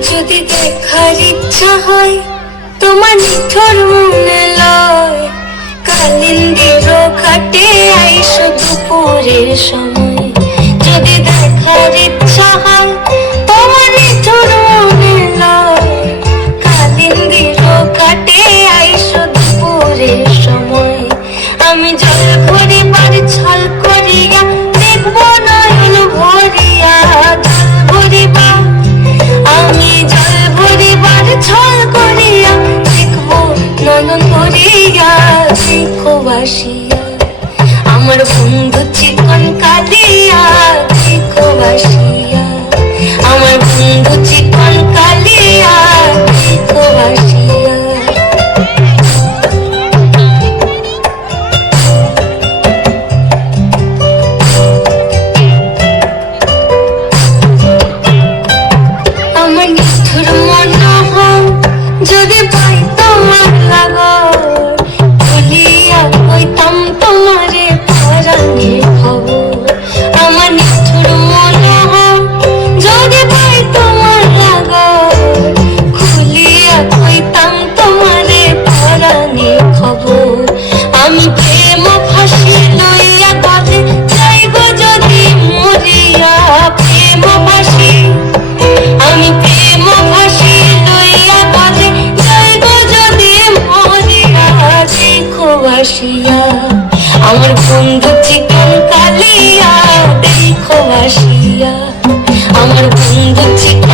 যদি দেখার ইচ্ছা হয় তোমার নিঠুর মনে লয়, কালিন্দির ঘাটে আইসো দুপুরের সময়। যদি দেখার ইচ্ছা হয় তোমার নিঠুর মনে লয়, কালিন্দির ঘাটে আইসো দুপুরের সময়। আমি জল ভরিবার ছল করিয়া দেখব নয়ন ভরিয়া, জল ভরিবা আমি জল ভরিবার ছল করিয়া দেখব নয়ন ভরিয়া। দেখো বাসিয়া আমার বন্ধু চিকন কালিয়া, দেখো বাসিয়া আমার বন্ধু চিকন কালিয়া, দেখো বাসিয়া। আমার নিঠুর মনোহর যদি পাই তোমার লাগর, বলিয়া কইতাম তোমারে পরাণের খবর। আমার নিঠুর মনোহর যদি পাই তোমার লাগর, খুলিয়া কইতাম তোমারে পরাণের খবর। আমি প্রেম ফাঁসি লইয়া গলে যাইব যদি মরিয়া, প্রেম ফাঁসি আমি প্রেম ফাঁসি লইয়া গলে যাইব যদি মরিয়া। দেখো বাসিয়া আমার বন্ধু চিকন কালিয়া, দেখো বাসিয়া আমার বন্ধু চিকন